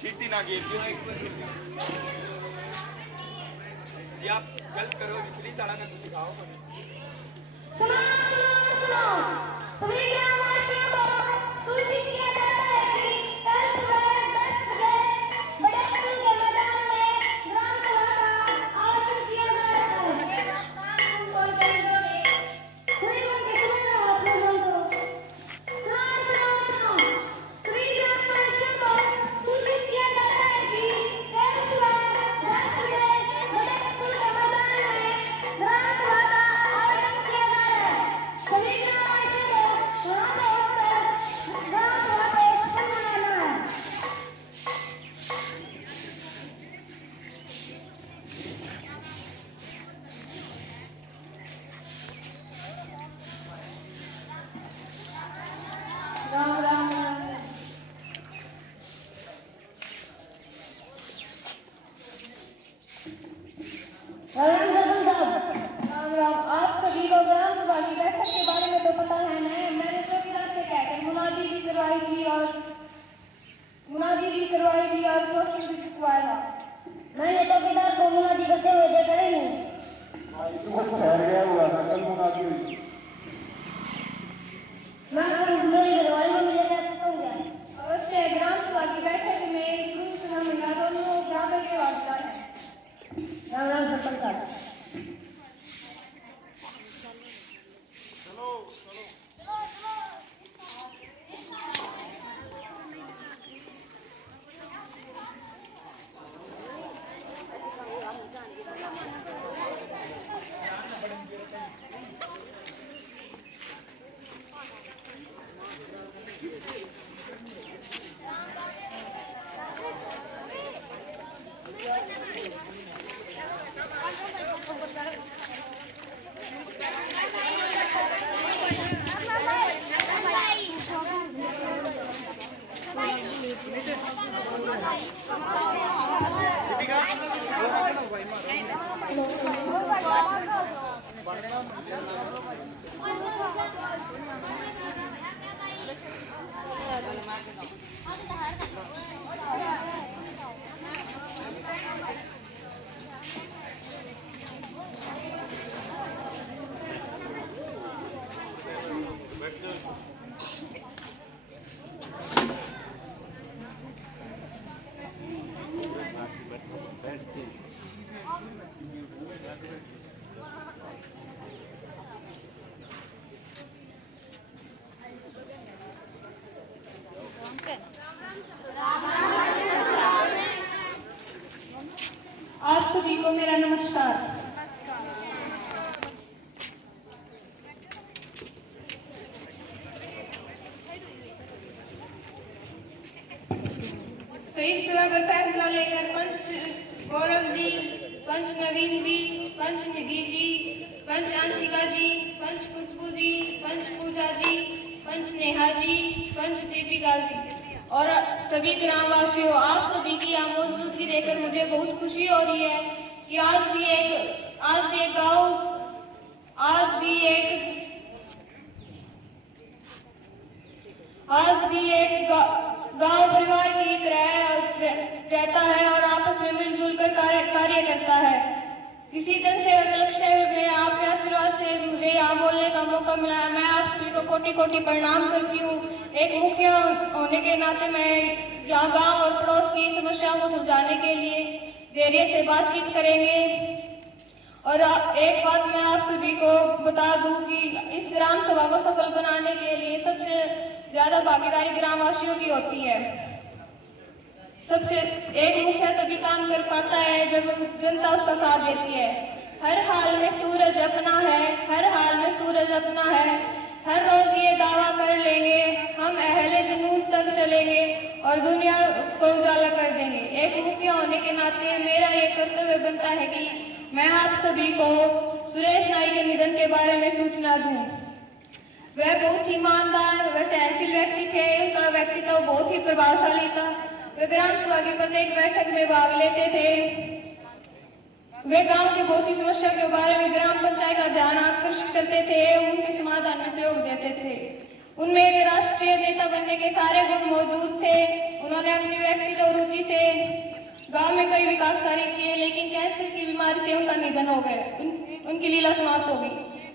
सीधी ना गेम जी आप गलत करो प्लीज आना कर दिखाओ मैंने तो किताब को मुनादी करते हुए देखा ही नहीं। ठहर गया हुआ था कल मुनादी हुई। मैं मेरी घरवाली में मिले अवश्य ग्राम सभा की बैठक में हम दोनों ज्यादा के वास्ता है। राम राम सरपंच साहब। आप सभी को मेरा नमस्कार। तो इस समय पर फैसला लेकर पंच गौरव जी, पंच नवीन जी, पंच निधि जी, पंच आंशिका जी, पंच खुशबू जी, पंच पूजा जी, पंच नेहा जी, पंच दीपिका जी और सभी ग्रामवासियों, आप सभी की यहाँ मौजूदगी देखकर मुझे बहुत खुशी हो रही है कि आज भी एक गांव परिवार की तरह रहता है और आपस में मिलजुल कर कार्य करता है। इसी जन सेवा के लक्ष्य में आपके आशीर्वाद से मुझे यहाँ बोलने का मौका मिला। मैं आप सभी को कोटि कोटि प्रणाम करती हूँ। एक मुखिया होने के नाते मैं यहाँ गांव और पड़ोस की समस्याओं को सुलझाने के लिए धैर्य से बातचीत करेंगे। और एक बात मैं आप सभी को बता दूं कि इस ग्राम सभा को सफल बनाने के लिए सबसे ज्यादा भागीदारी ग्रामवासियों की होती है। सबसे एक मुखिया तभी काम कर पाता है जब जनता उसका साथ देती है। हर हाल में सूरज अपना है, हर हाल में सूरज अपना है। हर रोज ये दावा कर लेंगे, हम अहले जुनून तक चलेंगे और दुनिया को उजाला कर देंगे। एक मुखिया होने के नाते मेरा ये कर्तव्य बनता है कि मैं आप सभी को सुरेश नाई के निधन के बारे में सूचना दूं। वह बहुत ही ईमानदार व सहनशील व्यक्ति थे। उनका व्यक्तित्व बहुत ही प्रभावशाली था। वे ग्राम सभा की प्रत्येक बैठक में भाग लेते थे। वे गांव की बहुत सी समस्या के बारे में ग्राम पंचायत का ध्यान आकर्षित करते थे, उनके समाधान में सहयोग देते थे। उनमें एक राष्ट्रीय नेता बनने के सारे गुण मौजूद थे। उन्होंने अपनी व्यक्तिगत रुचि से गांव में कई विकास कार्य किए, लेकिन कैंसर की बीमारी से उनका निधन हो गया। उनकी लीला समाप्त हो गई।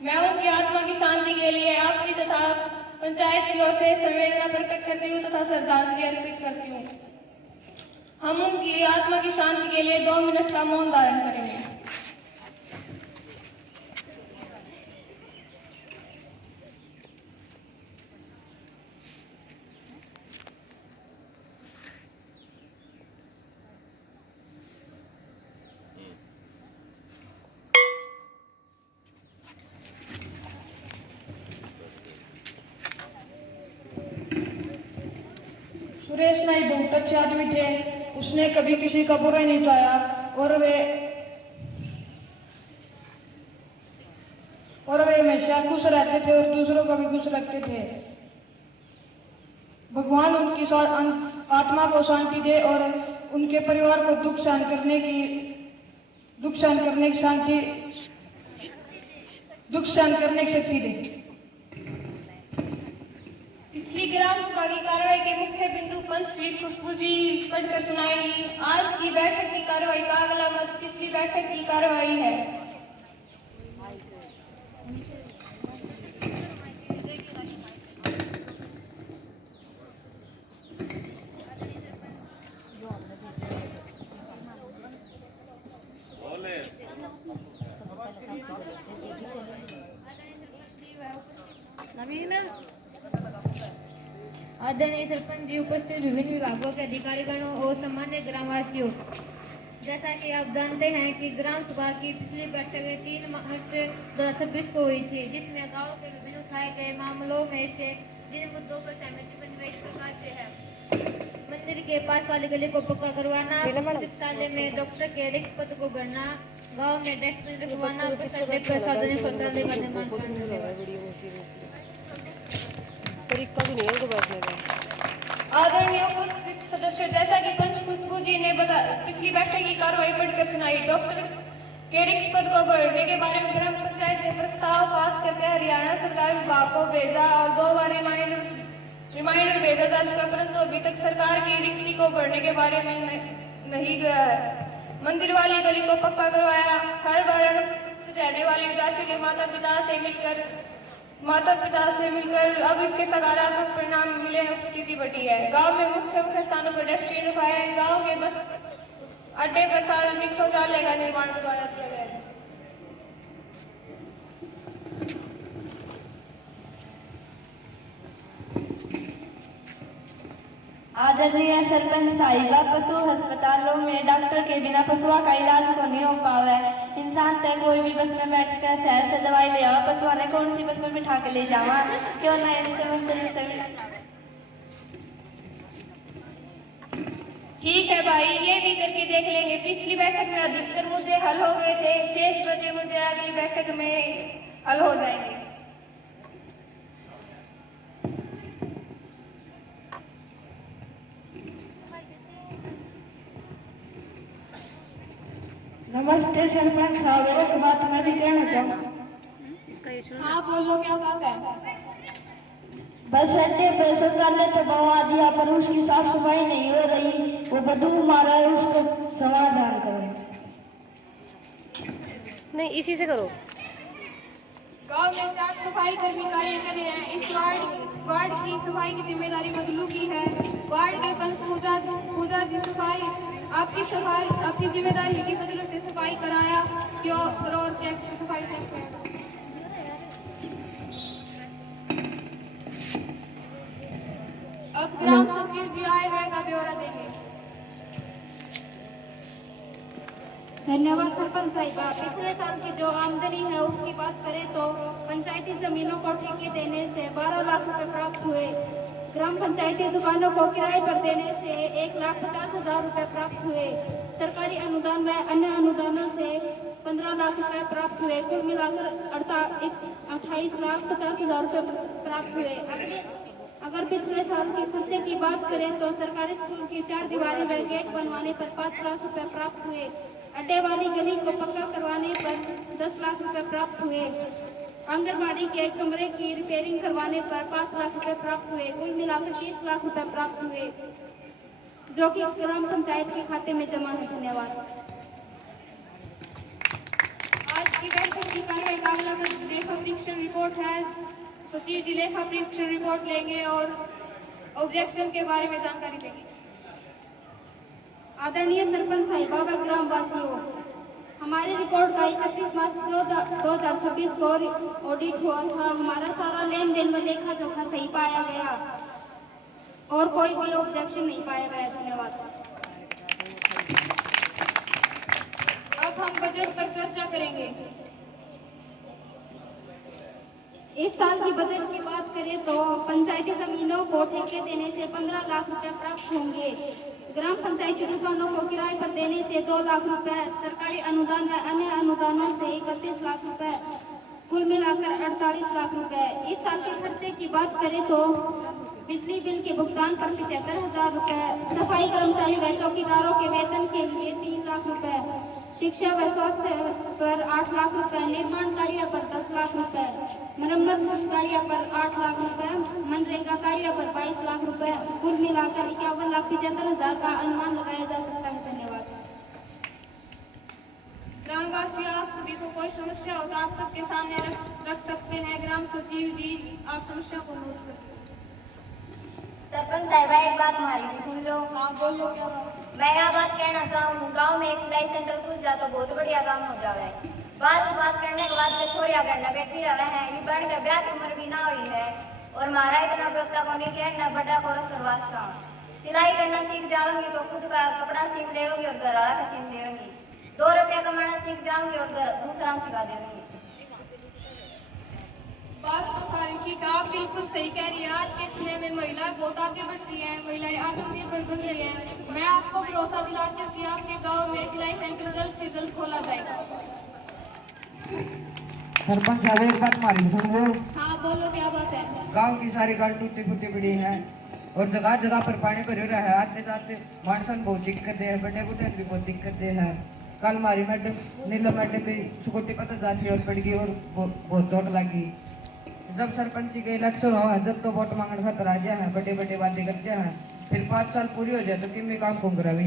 मैं उनकी आत्मा की शांति के लिए आपकी तथा पंचायत की ओर से संवेदना प्रकट करती हूँ तथा श्रद्धांजलि अर्पित करती हूँ। हम उनकी आत्मा की शांति के लिए 2 मिनट का मौन धारण करेंगे। सुरेश नाई बहुत अच्छे आदमी थे। उसने कभी किसी का बुरा नहीं चाहा और वे हमेशा खुश रहते थे और दूसरों को भी खुश रखते थे। भगवान उनकी आत्मा को शांति दे और उनके परिवार को दुख सहन करने की शक्ति दे। पिछली ग्राम सभा की कार्रवाई के मुख्य बिंदु पंच श्री खुशबू जी पढ़कर सुनाएंगी। आज की बैठक की कार्रवाई का अगला मत पिछली बैठक की कार्रवाई है। आदरणीय सरपंच जी, उपस्थित विभिन्न विभागों के अधिकारीगणों और सामान्य ग्रामवासियों, जैसा कि आप जानते हैं कि ग्राम सभा की पिछली बैठक 3 मार्च 2026 को हुई थी, जिसमें गांव के विभिन्न उठाए गए मामलों में से जिन मुद्दों पर सहमति बनी वह इस प्रकार से है। मंदिर के पास वाली गली को पक्का करवाना, चिकित्सालय में डॉक्टर के रिक्त पद को भरना, गाँव में डस्टबिन रखवाना, सार्वजनिक शौचालय का निर्माण करना। आदरणीय उपस्थित सदस्य, जैसा कि पंच खुशबू जी ने पिछली बैठक की कार्रवाई पढ़कर सुनाई। डॉक्टर के रिक्त पद को भरने के बारे में ग्राम पंचायत ने प्रस्ताव पास करके हरियाणा सरकार विभाग को भेजा और 2 बार रिमाइंडर भेजा जा चुका, परंतु अभी तक सरकार की रिक्ति को भरने के बारे में नहीं गया है। मंदिर वाली गली को पक्का करवाया। हर बार अनुपस्थित रहने वाली विद्यार्थी के माता पिता से मिलकर अब इसके सकारात्मक परिणाम मिले हैं, उपस्थिति बढ़ी है। गांव में मुख्य स्थानों पर डस्टबिन रखवाए हैं। गांव के बस अड्डे पर सार्वजनिक शौचालय का निर्माण करवाया गया है। आदरणीय सरपंच साहिबा, पशु अस्पतालों में डॉक्टर के बिना पशुओं का इलाज को नहीं हो पावे। इंसान से कोई भी बस में बैठ कर शहर से दवाई ले आवा, पशु वाले कौन सी बस में बिठा के ले जावा, क्यों ना ठीक है भाई, ये भी करके देख लेंगे। पिछली बैठक में अधिकतर मुद्दे हल हो गए थे, शेष बचे मुद्दे अगली बैठक में हल हो जाएंगे। नमस्ते सरपंच साहब, एक बात मैं भी कहना चाहूँ। हाँ बोलो, क्या बात है? बस अड्डे पे शौचालय तो बनवा दिया पर उसकी साफ सफाई नहीं हो रही, वो बदबू मारा है, उसको समाधान करो। नहीं, इसी से करो। गांव में 4 सफाई कर्मी कार्य कर रहे हैं। इस वार्ड की सफाई की जिम्मेदारी बदलू की है। वार्ड के पंच पूजा की सफाई आपकी जिम्मेदारी है कि बदलू से सफाई कराया, क्यों फ्लोर चेक सफाई चेक है। अब ग्राम सचिव जी आए हुए का ब्यौरा देंगे। धन्यवाद सरपंच साहिबा। पिछले साल की जो आमदनी है उसकी बात करें तो पंचायती जमीनों को ठेके देने से 12 लाख रुपए प्राप्त हुए। ग्राम पंचायती दुकानों को किराए पर देने से 1,50,000 रुपए प्राप्त हुए। सरकारी अनुदान व अन्य अनुदानों से 15 लाख रुपए प्राप्त हुए। कुल मिलाकर 28,50,000 रुपए प्राप्त हुए। अगर पिछले साल के खर्चे की बात करें तो सरकारी स्कूल की 4 दीवारी व गेट बनवाने पर 5 लाख रुपए प्राप्त हुए। अड्डे वाली गली को पक्का करवाने पर 10 लाख रुपए प्राप्त हुए। आंगनबाड़ी के कमरे की रिपेयरिंग करवाने पर 5 लाख रुपए प्राप्त हुए। कुल मिलाकर 30 लाख रुपए प्राप्त हुए। जो कि ग्राम पंचायत के खाते में जमा है। धन्यवाद। आज की बैठक की कार्रवाई का अगला लेखा परीक्षण रिपोर्ट है। सचिव जी लेखा परीक्षण रिपोर्ट लेंगे और ऑब्जेक्शन के बारे में जानकारी देंगे। आदरणीय सरपंच साहिबा व ग्राम वासियों, हमारी रिपोर्ट का 31 मार्च 2026 को ऑडिट हुआ था। हमारा सारा लेन देन व लेखा जोखा सही पाया गया और कोई भी ऑब्जेक्शन नहीं पाया गया। धन्यवाद। अब हम बजट पर चर्चा करेंगे। इस साल की बजट की बात करें तो पंचायती जमीनों को ठेके देने से 15 लाख रुपए प्राप्त होंगे। ग्राम पंचायती दुकानों को किराए पर देने से 2 लाख रुपए, सरकारी अनुदान व अन्य अनुदानों से 31 लाख रुपए, कुल मिलाकर 48 लाख रुपए। इस साल के खर्चे की बात करें तो बिजली बिल के भुगतान पर 75,000 रुपए, सफाई कर्मचारी व चौकीदारों के वेतन के लिए 3 लाख रुपए, शिक्षा व स्वास्थ्य पर 8 लाख रुपए, निर्माण कार्य पर 10 लाख रुपए, मरम्मत कार्य पर 8 लाख रुपए, मनरेगा कार्य पर 22 लाख रुपए, कुल मिलाकर 51,75,000 का अनुमान लगाया जा सकता है। धन्यवाद। ग्रामवासी, आप सभी को कोई समस्या हो तो आप सबके सामने रख सकते हैं। ग्राम सचिव जी, आप समस्या को नोट करें। सरपंच साहिबा, एक बात हमारी सुन लो। हाँ, बोलो। मैं यह बात कहना चाहूँ, गांव में एक सिलाई सेंटर खुल जाए तो बहुत बढ़िया काम हो जावे। बात करने के बाद जो छोरिया करना बैठी रहे हैं, ये बढ़ के ब्याह की उम्र भी ना हुई है और मारा इतना उपयोगिता को नहीं किया ना बड़ा कोर्स करवा सकता हूँ। सिलाई करना सीख जाऊंगी तो खुद का कपड़ा सीख लेगी और घर वाला का सीख देगी। 2 रुपया कमाना सीख जाऊंगी और दूसरा सिखा देंगी। बात तो सारी ठीक है, आप बिल्कुल सही कह रही है। आज के समय में महिलाएं बहुत आगे बढ़ रही हैं, महिलाएं आत्मनिर्भर बन रही हैं। मैं आपको भरोसा दिलाती हूँ कि आपके गांव में सिलाई सेंटर जल्द से जल्द खोला जाएगा। सरपंच साहब, एक बात हमारी सुन लो। हाँ, बोलो, क्या बात है? गांव की सारी गाड़ी टूटी फूटी पड़ी है और जगह जगह पर पानी भर रहा है। आते जाते मानसन बहुत दिक्कतें हैं, बड़े बुढ़े भी बहुत दिक्कतें हैं। कल हमारी मैडम नीलो मैडम भी स्कूटी पर जाती और पड़ गई और बहुत चोट लगी। जब सरपंच के इलेक्शन हुआ, जब तो वोट मांगने खातर आ गया है, बड़े बड़े वादे करते हैं, फिर 5 साल पूरी हो जाए तो किम भी काम कौन करावी।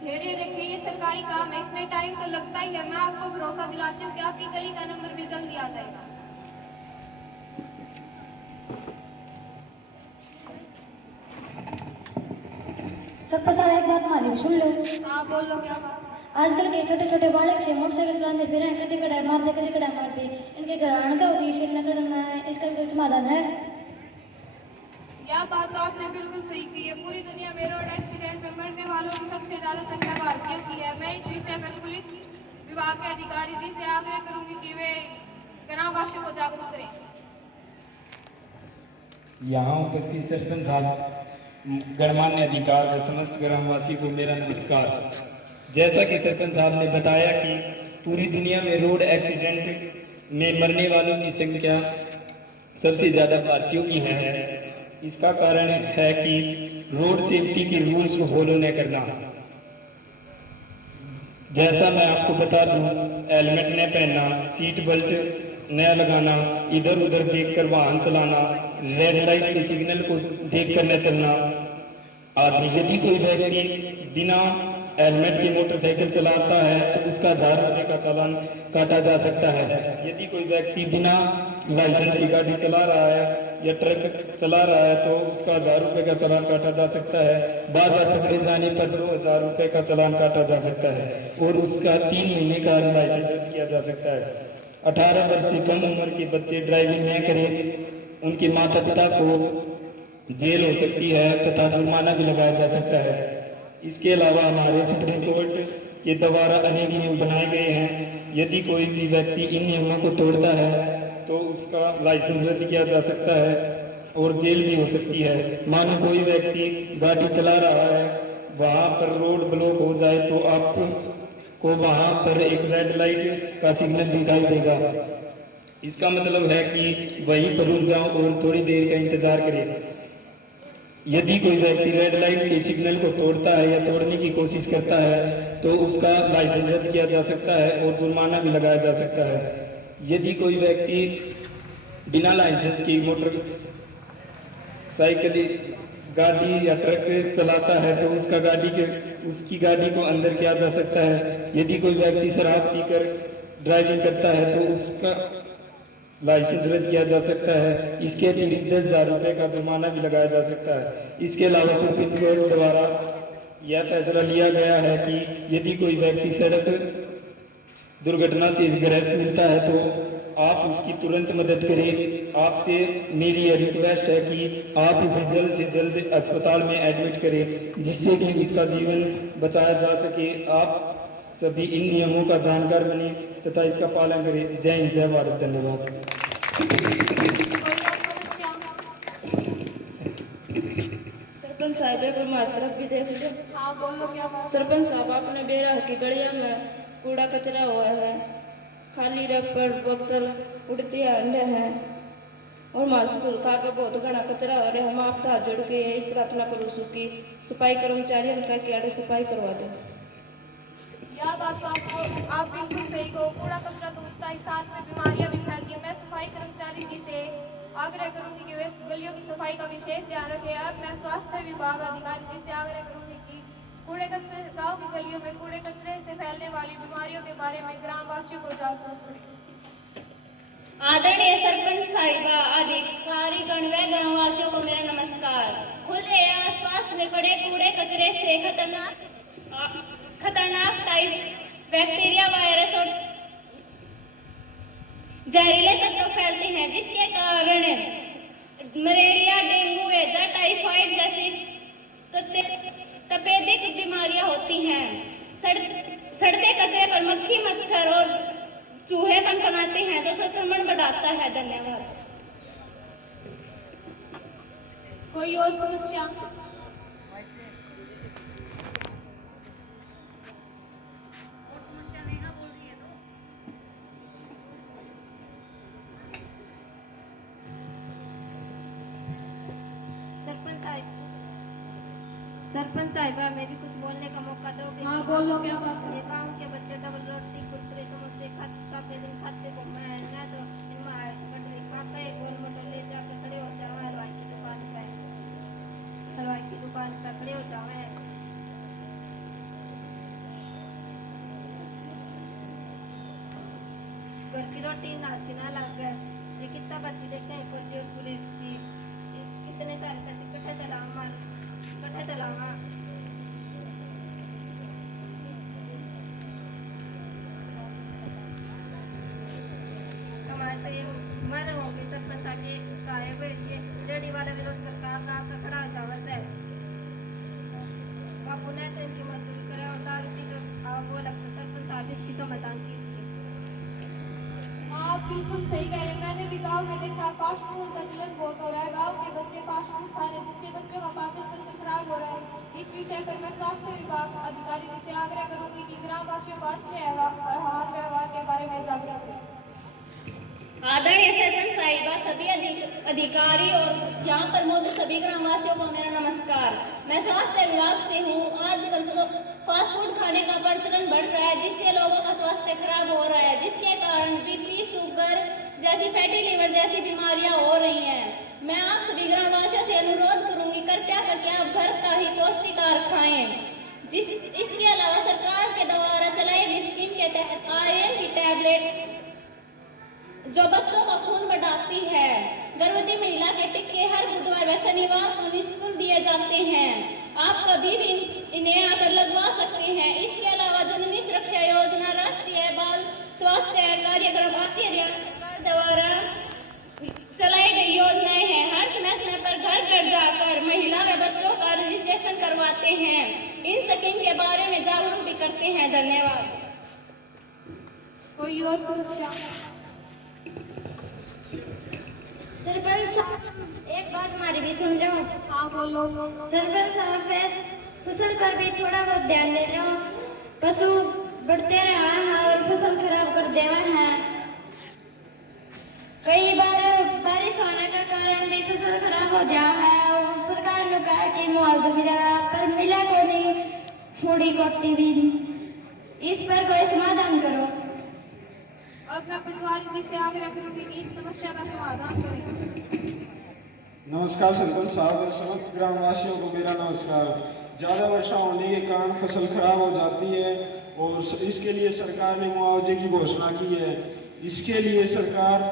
धैर्य रखिए, ये सरकारी काम है, इसमें टाइम तो लगता ही है। मैं आपको भरोसा दिलाती हूँ कि आपकी गली का नंबर भी जल्दी आ जाएगा। सरपंच साहब, एक बात हमारी सुन लो। हाँ, बोलो, क्या बात? आजकल के छोटे छोटे बालक से मोटरसाइकिल चलाते फिर कभी कड़ा मारते कभी कड़ा मारते, इनके घर आने का होती है, न चढ़ना है, इसका कोई समाधान है? यह बात तो आपने बिल्कुल सही की है। पूरी दुनिया में रोड एक्सीडेंट में मरने वालों की सबसे ज्यादा संख्या भारतीयों की है। मैं इस विषय पर पुलिस विभाग के अधिकारी जी से आग्रह करूंगी कि वे ग्रामवासियों को जागरूक करें। यहाँ उपस्थित सरपंच साहब, गणमान्य अधिकार व समस्त ग्रामवासी को मेरा नमस्कार। जैसा कि सरपंच साहब ने बताया कि पूरी दुनिया में रोड एक्सीडेंट में मरने वालों की संख्या सबसे ज़्यादा भारतीयों की है। इसका कारण है कि रोड सेफ्टी के रूल्स को फॉलो न करना। जैसा मैं आपको बता दूं, हेलमेट न पहनना, सीट बेल्ट न लगाना, इधर उधर देखकर वाहन चलाना, रेड लाइट के सिग्नल को देखकर न चलना आदि। यदि कोई व्यक्ति बिना हेलमेट की मोटरसाइकिल चलाता है तो उसका 1000 रुपये का चालान काटा जा सकता है। यदि कोई व्यक्ति बिना लाइसेंस की गाड़ी चला रहा है या ट्रक चला रहा है तो उसका 1000 रुपये का चालान काटा जा सकता है। बार बार पकड़े जाने पर 2000 रुपये का चालान काटा जा सकता है और उसका 3 महीने का लाइसेंस रद्द किया जा सकता है। 18 वर्ष से कम उम्र के बच्चे ड्राइविंग न करें, उनके माता पिता को जेल हो सकती है तथा जुर्माना भी लगाया जा सकता है। इसके अलावा हमारे सुप्रीम कोर्ट के द्वारा अनेक नियम बनाए गए हैं। यदि कोई भी व्यक्ति इन नियमों को तोड़ता है तो उसका लाइसेंस रद्द किया जा सकता है और जेल भी हो सकती है। मानो कोई व्यक्ति गाड़ी चला रहा है, वहाँ पर रोड ब्लॉक हो जाए तो आपको वहाँ पर एक रेड लाइट का सिग्नल दिखाई देगा। इसका मतलब है कि वहीं पर रुक जाओ और थोड़ी देर का इंतजार करें। यदि कोई व्यक्ति रेड लाइट के सिग्नल को तोड़ता है या तोड़ने की कोशिश करता है तो उसका लाइसेंस रद्द किया जा सकता है और जुर्माना भी लगाया जा सकता है। यदि कोई व्यक्ति बिना लाइसेंस की मोटर साइकिल गाड़ी या ट्रक चलाता है तो उसकी गाड़ी को अंदर किया जा सकता है। यदि कोई व्यक्ति शराब पीकर ड्राइविंग करता है तो उसका लाइसेंस रद्द किया जा सकता है। इसके अतिरिक्त 10,000 रुपये का जुर्माना भी लगाया जा सकता है। इसके अलावा सुप्रीम कोर्ट द्वारा यह फैसला लिया गया है कि यदि कोई व्यक्ति सड़क दुर्घटना से ग्रस्त मिलता है तो आप उसकी तुरंत मदद करें। आपसे मेरी यह रिक्वेस्ट है कि आप उसे जल्द से जल्द अस्पताल में एडमिट करें जिससे कि उसका जीवन बचाया जा सके। आप सभी इन नियमों का जानकार बने तथा इसका पालन करें। जय हिंद, जय भारत, धन्यवाद। सरपंच साहब एक बार हमारी तरफ भी देख लीजिए। हाँ बोलो क्या बात। सरपंच साहब आपने बेरा की गलिया में कूड़ा कचरा हुआ है, खाली रबड़ बोतल उड़ती अंडे हैं और मास्कुल खा के बहुत घना कचरा हो रहा है। हम आप हाथ जोड़ के यही प्रार्थना करूँ कि सफाई कर्मचारी का कियाड़े सफाई करवा दें। यह बात तो आप बिल्कुल सही को, कूड़ा कचरा तो उठता ही, साथ में बीमारियां भी फैलती हैं। मैं सफाई कर्मचारी जी से आग्रह करूंगी कि वे गलियों की सफाई का विशेष ध्यान रखें। अब मैं स्वास्थ्य विभाग अधिकारी जी से आग्रह करूंगी कि कूड़े कचरे गाँव की गलियों में कूड़े कचरे से फैलने वाली बीमारियों के बारे में ग्रामवासियों को जागरूक करें। आदरणीय सरपंच साहिबा, अधिकारी गण व ग्रामवासियों को मेरा नमस्कार। खुले आसपास में पड़े कूड़े कचरे से खतरनाक टाइप बैक्टीरिया, वायरस और जहरीले तत्व फैलते हैं जिसके कारण मलेरिया, डेंगू, हैजा, टाइफाइड जैसी तपेदिक बीमारियां होती हैं। सड़ते कचरे पर मक्खी, मच्छर और चूहे पनपनाते हैं जो संक्रमण बढ़ाता है। धन्यवाद। कोई और समस्या? सरपंच साहिबा, मैं भी कुछ बोलने का मौका दो। हाँ बोलो क्या बात है। ये गाँव के बच्चे डबल रोटी, कुरकुरे, समोसे सफेद दिन खाते घूमे हैं ना, तो इनमें कटोरी खाता है, गोल मोटर ले जाकर खड़े हो जाओ हलवाई की दुकान पे, खड़े हो जाओ। घर की रोटी नाची ना लग गए। ये कितना बढ़ती देखते हैं फौजी और पुलिस की, इतने सारे पैसे कट्ठे तलावा। हमारे तो ये मर होगी सरपंच साहब, ये रेडी वाला विरोध करता खड़ा हो जावा से बापू ने तो इनकी मजदूरी करे और दारू पी कर वो लगता सरपंच साहब इसकी समाधान कीजिए। आप बिल्कुल सही कह रहे हैं। मैंने भी गाँव में देखा फास्ट फूड का चलन बहुत हो रहा है। गाँव के बच्चे फास्ट फूड खा रहे हैं जिससे बच्चों का पाचन तंत्र खराब हो रहा है। इस विषय पर मैं स्वास्थ्य विभाग अधिकारी जी से आग्रह करूंगी कि ग्रामवासियों को अच्छे आहार व्यवहार के बारे में जागरूक करें। आदरणीय सरपंच साहिबा, सभी अधिकारी और यहाँ पर मौजूद सभी ग्रामवासियों को मेरा नमस्कार। मैं स्वास्थ्य विभाग से हूँ। आजकल फास्ट फूड खाने का प्रचलन बढ़ रहा है जिससे लोगों का स्वास्थ्य खराब हो रहा है, जिसके कारण बीपी, शुगर जैसी, फैटी लीवर जैसी बीमारियां हो रही हैं। मैं आप सभी ग्रामवासियों से अनुरोध करूंगी, कृपया करके आप घर का ही पौष्टिक आहार खाएं। इसके अलावा सरकार के द्वारा चलाई गई स्कीम के तहत आयरन की टैबलेट जो बच्चों का खून बढ़ाती है, गर्भवती महिला के टीके हर बुधवार व शनिवार को निःशुल्क दिए जाते हैं। आप कभी भी इन्हें आकर लगवा सकते हैं। इसके अलावा जननी सुरक्षा योजना, राष्ट्रीय बाल स्वास्थ्य कार्यक्रम आदि हरियाणा सरकार द्वारा चलाई गई योजनाएं हैं। हर समय पर घर घर जाकर महिला व बच्चों का रजिस्ट्रेशन करवाते हैं। इन स्कीम के बारे में जागरूक भी करते हैं। धन्यवाद। कोई और समस्या? सरपंच साहब, एक बात हमारी भी सुन जाओ। हाँ बोलो। सरपंच साहब, फसल पर भी थोड़ा बहुत ध्यान दे लो। पशु बढ़ते रहा है और फसल खराब कर देवा है। कई बार बारिश होने के कारण भी फसल खराब हो जा है और सरकार ने कहा कि मुआवजा मिलेगा, पर मिला को नहीं, थोड़ी कोटी भी नहीं। इस पर कोई समाधान करो। अब मैं पटवारी जी से आग्रह करूंगी कि इस समस्या का समाधान करें। नमस्कार सरपंच साहब और समस्त ग्रामवासियों को मेरा नमस्कार। ज़्यादा वर्षा होने के कारण फसल खराब हो जाती है और इसके लिए सरकार ने मुआवजे की घोषणा की है। इसके लिए सरकार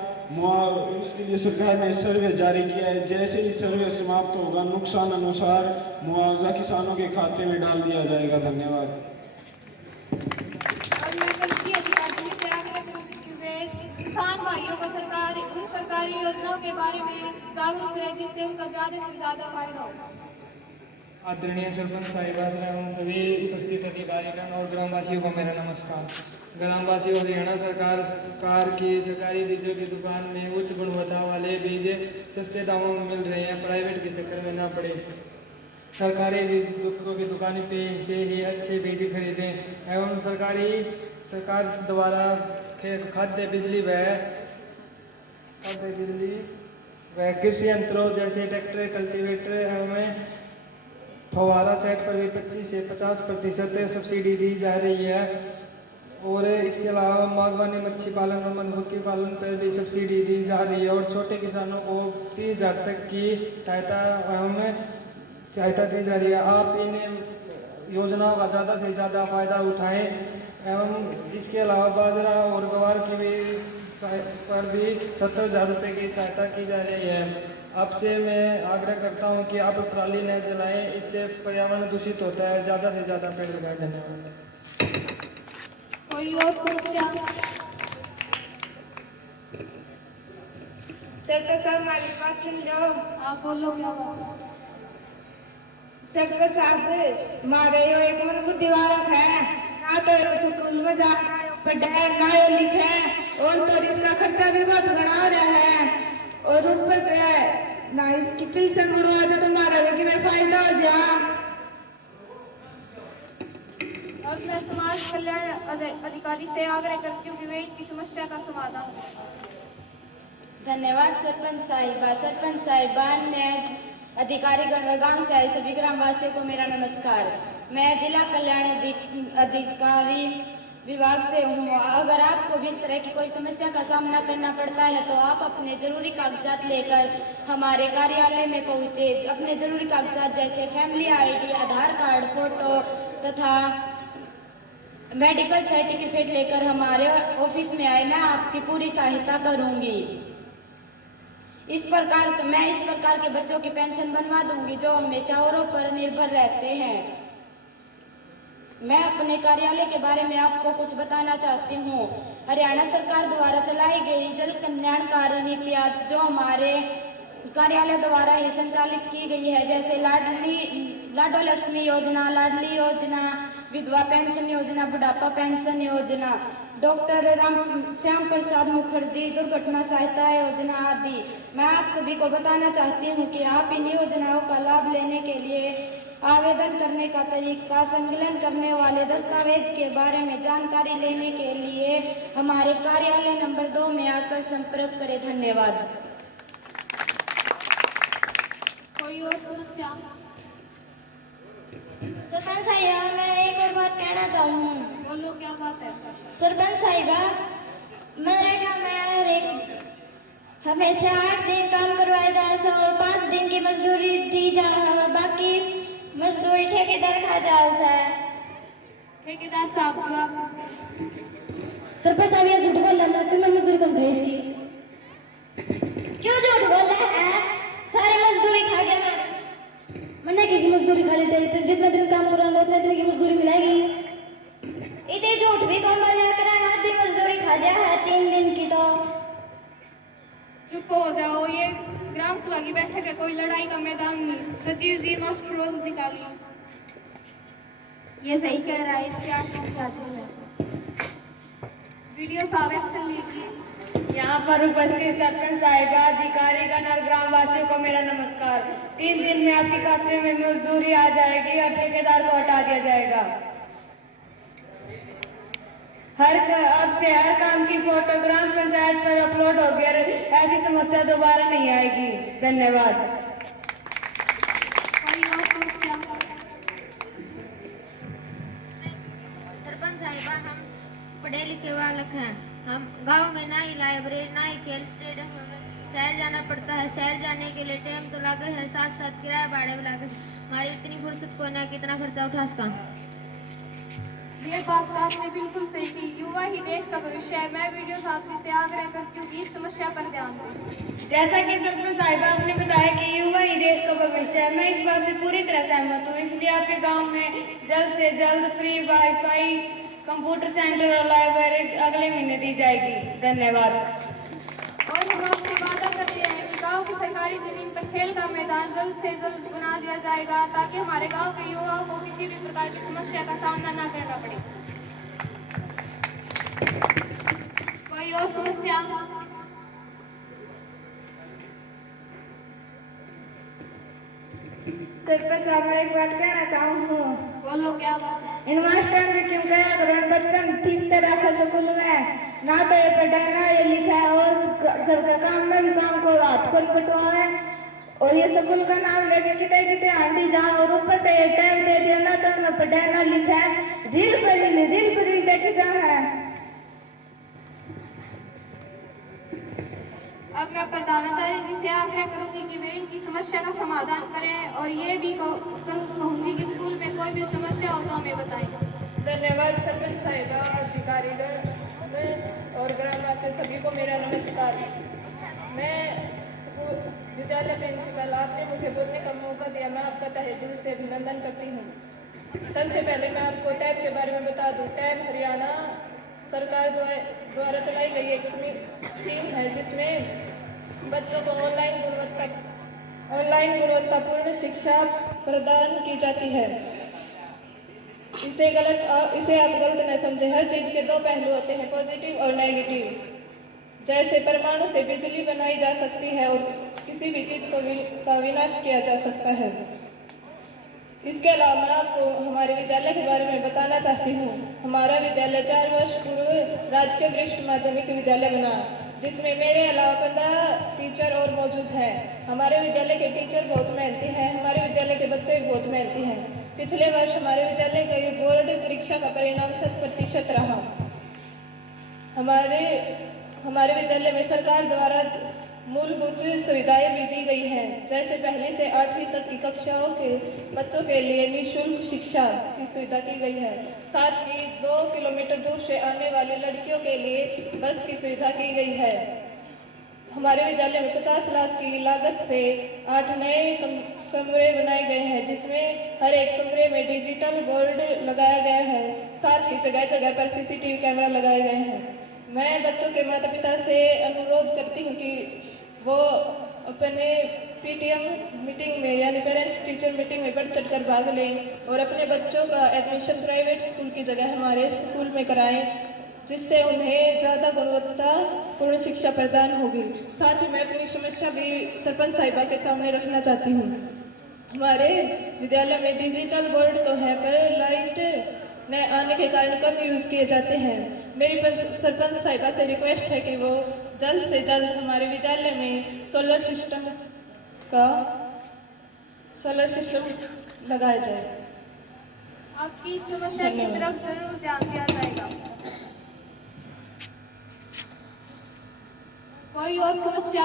ने सर्वे जारी किया है। जैसे ही सर्वे समाप्त होगा नुकसान अनुसार मुआवजा किसानों के खाते में डाल दिया जाएगा। धन्यवाद। किसान भाइयों को सरकारी योजनाओं के बारे में जागरूक करें जिससे उनका ज्यादा से ज्यादा फायदा हो। आदरणीय सरपंच साहिबा एवं सभी उपस्थित अधिकारीगण और ग्रामवासियों को मेरा नमस्कार। ग्रामवासियों हरियाणा सरकार की सरकारी बीजों की दुकान में उच्च गुणवत्ता वाले बीज सस्ते दामों में मिल रहे हैं। प्राइवेट के चक्कर में ना पड़े, सरकारी बीजों की दुकान से ही अच्छे बीज खरीदें एवं सरकार द्वारा खाद्य बिजली व कृषि यंत्रों जैसे ट्रैक्टर, कल्टीवेटर एवं फव्वारा सेट पर भी 25 से 50% सब्सिडी दी जा रही है। और इसके अलावा बागवानी, मच्छी पालन और मधुमक्खी पालन पर भी सब्सिडी दी जा रही है। और छोटे किसानों को 30,000 तक की सहायता दी जा रही है। आप इन योजनाओं का ज़्यादा से ज़्यादा फायदा उठाएं एवं इसके अलावा बाजरा और ग्वार की भी पर भी 70,000 रुपये की सहायता की जा रही है। आपसे मैं आग्रह करता हूं कि आप पराली न जलाएं, इससे पर्यावरण दूषित होता है। ज़्यादा से ज़्यादा पेड़ लगाएं। धन्यवाद। कोई और समस्या? सरपंच साहब हमारे पास सुन जाओ। आप बोलो क्या बात? सरपंच साहब हमारे यो एक मन बुद्धि बालक है, ना तो स्कूल में जाना पढ़ा है ना ये लिखे, और तो इसका खर्चा भी बहुत बढ़ा रहा है और ऊपर ना इसकी पेंशन बढ़वा दे तो हमारा भी में फायदा हो जा। और मैं समाज कल्याण अधिकारी से आग्रह करती हूँ कि वे इनकी समस्या का समाधान करें। धन्यवाद सरपंच साहिबा। सरपंच साहिबान ने अधिकारीगण व गांव से आए सभी ग्रामवासियों को मेरा नमस्कार। मैं जिला कल्याण अधिकारी विभाग से हूँ। अगर आपको भी इस तरह की कोई समस्या का सामना करना पड़ता है तो आप अपने जरूरी कागजात लेकर हमारे कार्यालय में पहुँचे। अपने जरूरी कागजात जैसे फैमिली ID, आधार कार्ड, फोटो तथा मेडिकल सर्टिफिकेट लेकर हमारे ऑफिस में आए। मैं आपकी पूरी सहायता करूँगी। इस प्रकार के बच्चों की पेंशन बनवा दूंगी जो हमेशा औरों पर निर्भर रहते हैं। मैं अपने कार्यालय के बारे में आपको कुछ बताना चाहती हूँ। हरियाणा सरकार द्वारा चलाई गई जल कल्याणकारी नीतियाँ जो हमारे कार्यालय द्वारा ही संचालित की गई है, जैसे लाडो लक्ष्मी योजना, लाडली योजना, विधवा पेंशन योजना, बुढ़ापा पेंशन योजना, डॉक्टर श्याम प्रसाद मुखर्जी दुर्घटना सहायता योजना आदि। मैं आप सभी को बताना चाहती हूँ कि आप इन योजनाओं का लाभ लेने के लिए आवेदन करने का तरीका, संकलन करने वाले दस्तावेज के बारे में जानकारी लेने के लिए हमारे कार्यालय नंबर 2 में आकर संपर्क करें। धन्यवाद। कोई और समस्या? सरपंच साहिबा मैं एक और बात कहना चाहूँ। बोलो क्या बात है? सरपंच साहिबा मनरेगा में हमेशा 8 दिन काम करवाया जाए और 5 दिन की मजदूरी दी जाए और बाकी मजदूरी ठेकेदार खा जाए। ठेकेदार साहब सरपंच साहब ये झूठ बोल रहा है, तुम्हें मजदूरी कम करे इसकी। क्यों झूठ बोल रहा है? सारे मजदूरी खा गया मैंने किसी मजदूरी खा लेते हैं। जितना दिन काम करूंगा उतने दिन की मजदूरी मिलेगी। इतने झूठ भी कौन बोल कर आधी मजदूरी खा जा है 3 दिन की। तो चुप हो जाओ, ये ग्राम सभा की बैठक है, कोई लड़ाई का मैदान नहीं। सचिव जी, मास्टर अधिकारी ये सही कह रहा है, इसके 8 दिन क्या है। वीडियो साहब एक्शन लीजिए। यहाँ पर उपस्थित सरपंच साहिबा, अधिकारीगण और ग्रामवासियों को मेरा नमस्कार। 3 दिन में आपके खाते में मजदूरी आ जाएगी और ठेकेदार को हटा दिया जाएगा। अब से हर काम की फोटो ग्राम पंचायत पर अपलोड होगी और ऐसी समस्या दोबारा नहीं आएगी। धन्यवाद। सरपंच साहिबा हम पढ़े लिखे बालक हैं। हम गांव में ना ही लाइब्रेरी ना ही खेल स्टेडियम शहर जाना पड़ता है। शहर जाने के लिए टाइम तो लगे है, साथ साथ किराया भाड़े भी लगे। हमारी इतनी फुर्सत को ना कितना खर्चा उठा सका। ये बात तो आपने बिल्कुल सही की। युवा ही देश का भविष्य है। मैं वीडियो साहब जी से आग्रह करती हूँ कि इस समस्या पर ध्यान दें। जैसा कि सरपंच साहिबा आपने बताया कि युवा ही देश का भविष्य है, मैं इस बात से पूरी तरह सहमत हूँ। इसलिए आपके गांव में जल्द से जल्द फ्री वाईफाई, कंप्यूटर सेंटर और लाइब्रेरी अगले महीने दी जाएगी। धन्यवाद। और हम आपसे वादा करते हैं कि गांव की सरकारी जमीन पर खेल का मैदान जल्द से जल्द बना दिया जाएगा, ताकि हमारे गांव के युवाओं को किसी भी प्रकार की समस्या का सामना न करना पड़े। कोई और समस्या? सरपंच साहब मैं एक बात कहना चाहूँ। बोलो, क्या बात है? इन मास्टर भी क्यों गया करो बच्चन ठीक तरह से स्कूल में ना तो ये पढ़ाना ये लिखा है और सबका काम में भी काम को हाथ खोल पटवा है और ये स्कूल का नाम लेके कितने कितने आंटी जाओ और ऊपर से ये टाइम दे दिया ना तो मैं पढ़ाना लिखा है झील पर देखे जा है। अब मैं प्रधानाचार्य जी से आग्रह करूंगी कि वे इनकी समस्या का समाधान करें और ये भी कहूंगी कि स्कूल में कोई भी समस्या हो तो हमें बताएं। धन्यवाद सरपंच साहिबा, अधिकारीगण और ग्रामवासी सभी को मेरा नमस्कार। मैं स्कूल विद्यालय प्रिंसिपल, आपने मुझे बोलने का मौका दिया, मैं आपका तहे दिल से अभिनंदन करती हूँ। सबसे पहले मैं आपको टैब के बारे में बता दूँ। टैब हरियाणा सरकार द्वारा चलाई गई एक स्कीम है जिसमें बच्चों को ऑनलाइन गुणवत्तापूर्ण शिक्षा प्रदान की जाती है। इसे आप गलत न समझें। हर चीज के दो पहलू होते हैं, पॉजिटिव और नेगेटिव। जैसे परमाणु से बिजली बनाई जा सकती है और किसी भी चीज का विनाश किया जा सकता है। इसके अलावा मैं आपको हमारे विद्यालय के बारे में बताना चाहती हूँ। हमारा विद्यालय 4 वर्ष पूर्व राजकीय वरिष्ठ माध्यमिक विद्यालय बना, जिसमें मेरे अलावा 15 टीचर और मौजूद हैं। हमारे विद्यालय के टीचर बहुत मेहनती हैं, हमारे विद्यालय के बच्चे भी बहुत मेहनती हैं। पिछले वर्ष हमारे विद्यालय का बोर्ड परीक्षा का परिणाम 100% रहा। हमारे विद्यालय में सरकार द्वारा मूलभूत सुविधाएं भी दी गई हैं, जैसे पहली से 8वीं तक की कक्षाओं के बच्चों के लिए निःशुल्क शिक्षा की सुविधा की गई है। साथ ही 2 किलोमीटर दूर से आने वाली लड़कियों के लिए बस की सुविधा की गई है। हमारे विद्यालय में 50 लाख की लागत से 8 नए कमरे बनाए गए हैं, जिसमें हर एक कमरे में डिजिटल बोर्ड लगाया गया है। साथ ही जगह जगह पर CCTV कैमरा लगाए गए हैं। मैं बच्चों के माता पिता से अनुरोध करती हूँ कि वो अपने PTM मीटिंग में यानी पेरेंट्स टीचर मीटिंग में बढ़ चढ़ कर भाग लें और अपने बच्चों का एडमिशन प्राइवेट स्कूल की जगह हमारे स्कूल में कराएं, जिससे उन्हें ज़्यादा गुणवत्तापूर्ण शिक्षा प्रदान होगी। साथ ही मैं अपनी समस्या भी सरपंच साहिबा के सामने रखना चाहती हूँ। हमारे विद्यालय में डिजिटल बोर्ड तो है, पर लाइट न आने के कारण कम यूज़ किए जाते हैं। मेरी सरपंच साहिबा से रिक्वेस्ट है कि वो जल्द से जल्द हमारे विद्यालय में सोलर सिस्टम लगाया जाए। आपकी समस्या की तरफ जरूर ध्यान दिया जाएगा। कोई और समस्या?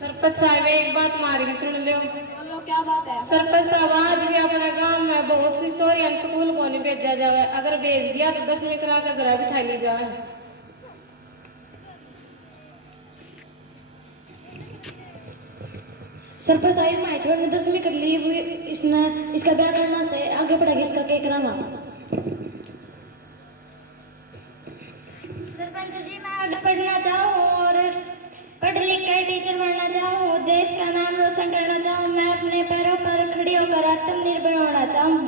सरपंच साहब एक बात मारी भी सुन लो। बोलो, क्या बात है? सरपंच साहब आज भी अपने गांव में बहुत सी सोरियन स्कूल को नहीं भेजा जाए, अगर भेज दिया तो 10वीं करा कर घर बिठा ली जाए। सरपंच साहिब मैं छोड़ में 10वीं कर ली हुई, इसने इसका ब्याह करना से आगे पढ़ेगी, इसका क्या कराना? सरपंच जी मैं आगे पढ़ना चाहूँ और पढ़ लिख कर टीचर बनना चाहूँ, देश का नाम रोशन करना चाहूँ। मैं अपने पैरों पर खड़ी होकर आत्मनिर्भर होना चाहूँ।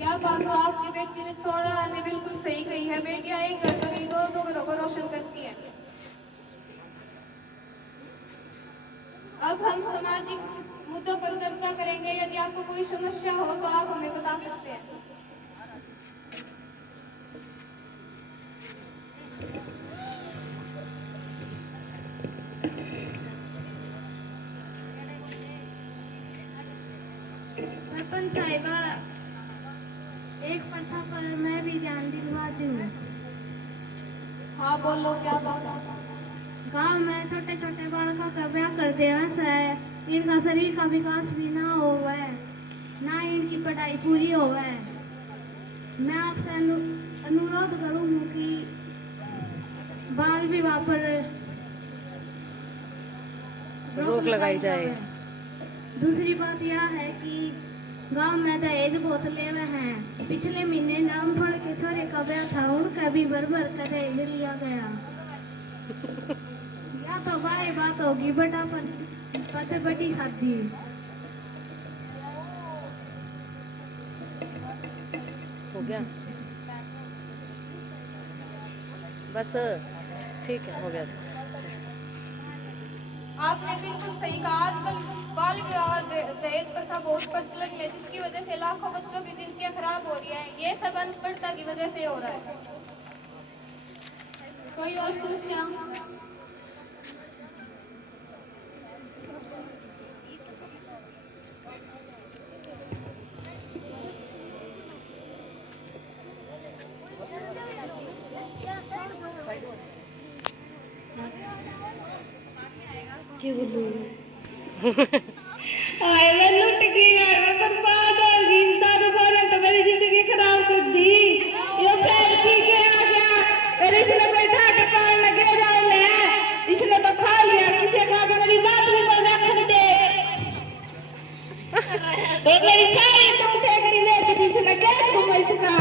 यह बात तो आपकी बेटी ने 16 ने बिल्कुल सही कही है। बेटियां एक घर पर ही 2 घरों को रोशन करती है। अब हम सामाजिक मुद्दों पर चर्चा करेंगे। यदि आपको कोई समस्या हो तो आप हमें बता सकते हैं। सरपंच साहिबा एक प्रथा पर मैं भी ध्यान दिलवाती हूँ। हाँ बोलो, क्या बात है? गांव में छोटे छोटे बालकों का ब्याह कर दिया है, इनका शरीर का विकास भी ना हुआ है, ना इनकी पढ़ाई पूरी हुआ है। मैं आपसे अनुरोध करूँ कि बाल विवाह पर रोक लगाई जाए। दूसरी बात यह है कि गांव में दहेज बहुत ले रहे हैं। पिछले महीने नाम पढ़ के छोरे का ब्याह था, उनका भी भर कर दहेज लिया गया। या तो भाई बात होगी बड़ा पर बड़ी शादी। हो गया बस ठीक है, हो गया। आपने बिल्कुल सही कहा। आजकल बाल विवाह और दहेज प्रथा बहुत प्रचलन में, जिसकी वजह से लाखों बच्चों की जिंदगियां खराब हो रही हैं। ये सब अनपढ़ता की वजह से हो रहा है। कोई और समस्या? क्या बोलूं? हाय मैं लुट गई, हाय मैं बर्बाद हो गई। इस दारू ने तो मेरी जिंदगी खराब कर दी। ये प्यार की के आ गया और इसने बैठा के पान लगे जाओ ले, इसने तो खा लिया। किसी का भी मेरी बात भी कोई रखने दे तो मेरी सारी तुम से करी ले तो इसने क्या तुम इसका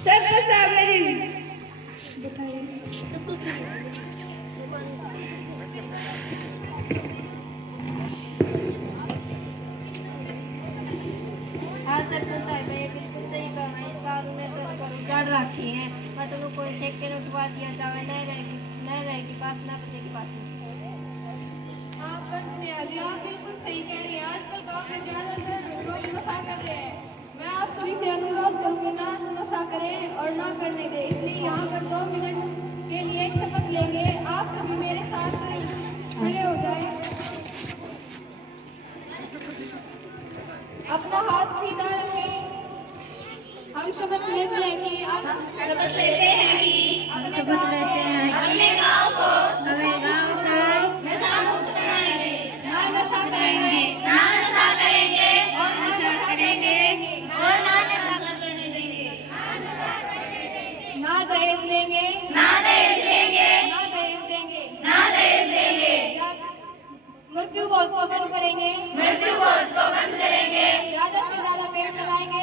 सब मेरी रखी है, मतलब कोई ठेके रुकवा दिया जावे, नहीं रहेगी पास ना बचेगी पास। आप बिल्कुल सही कह रही हैं। आजकल गांव में ज्यादातर लोग नशा कर रहे हैं। मैं आप सभी से अनुरोध करूंगी ना नशा करें और ना करने दें। इसलिए यहाँ पर 2 मिनट के लिए एक शपथ लेंगे। आप सभी मेरे साथ खड़े हो जाए, अपना हाथ सीधा रखें। हम शपथ लेते हैं कि अपने गांव को नशा मुक्त बनाएंगे, ना नशा करेंगे और ना नशा देंगे, ना दहेज लेंगे, ना दहेज देंगे, मृत्यु भोज को बंद करेंगे, ज्यादा से ज्यादा पेड़ लगाएंगे,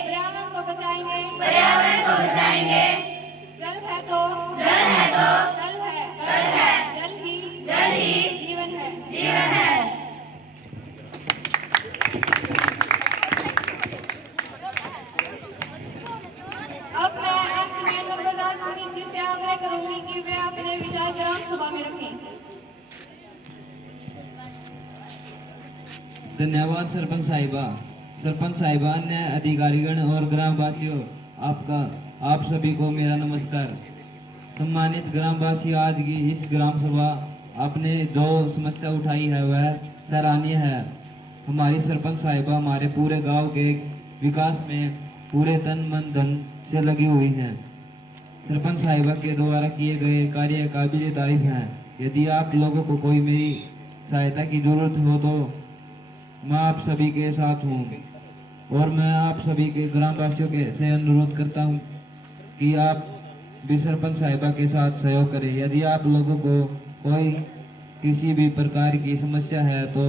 पर्यावरण को बचाएंगे। जल है तो जल है, जल ही जीवन है। अब मैं अंत में नंबरदार पुनीत जी से आग्रह करूंगी कि वे अपने विचार ग्राम सभा में रखें। धन्यवाद सरपंच साहिबा, अन्य अधिकारीगण और ग्रामवासियों, आप सभी को मेरा नमस्कार। सम्मानित ग्रामवासी, आज की इस ग्राम सभा आपने जो समस्या उठाई है वह सराहनीय है। हमारी सरपंच साहिबा हमारे पूरे गांव के विकास में पूरे तन मन धन से लगी हुई हैं। सरपंच साहिबा के द्वारा किए गए कार्य काबिल तारीफ हैं। यदि आप लोगों को कोई मेरी सहायता की जरूरत हो तो मैं आप सभी के साथ हूँ और मैं आप सभी के ग्रामवासियों के से अनुरोध करता हूँ कि आप भी सरपंच साहिबा के साथ सहयोग करें। यदि आप लोगों को कोई किसी भी प्रकार की समस्या है तो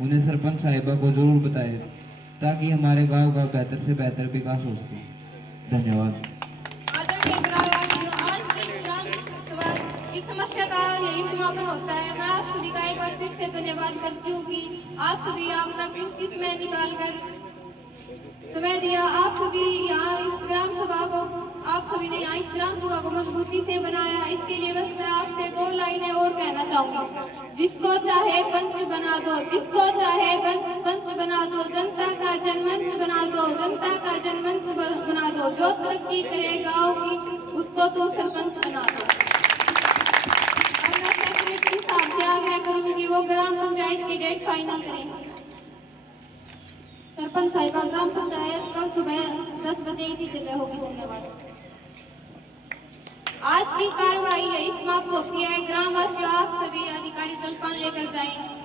उन्हें सरपंच साहिबा को जरूर बताएं ताकि हमारे गांव का बेहतर से बेहतर विकास हो सके। धन्यवाद। इस समस्या का यही समापन होता है। मैं आप सभी का एक बार फिर से धन्यवाद करती हूँ कि आप सभी अपना किस में निकाल कर समय दिया। आप सभी यहाँ इस ग्राम सभा को मजबूती से बनाया। इसके लिए बस मैं आपसे 2 लाइनें और कहना चाहूंगी। जिसको चाहे पंच बना दो, जनता का जनमंच बना दो, जो तरक्की करे गाँव की उसको तुम सरपंच बना दो। आपसे आग्रह करूंगी कि वो ग्राम पंचायत की डेट फाइनल करें। सरपंच साहिबा, ग्राम पंचायत कल सुबह 10 बजे इसी जगह होगी। धन्यवाद। आज की कार्रवाई यही समाप्त होती है। ग्रामवासियों आप सभी अधिकारी जलपान लेकर जाएं।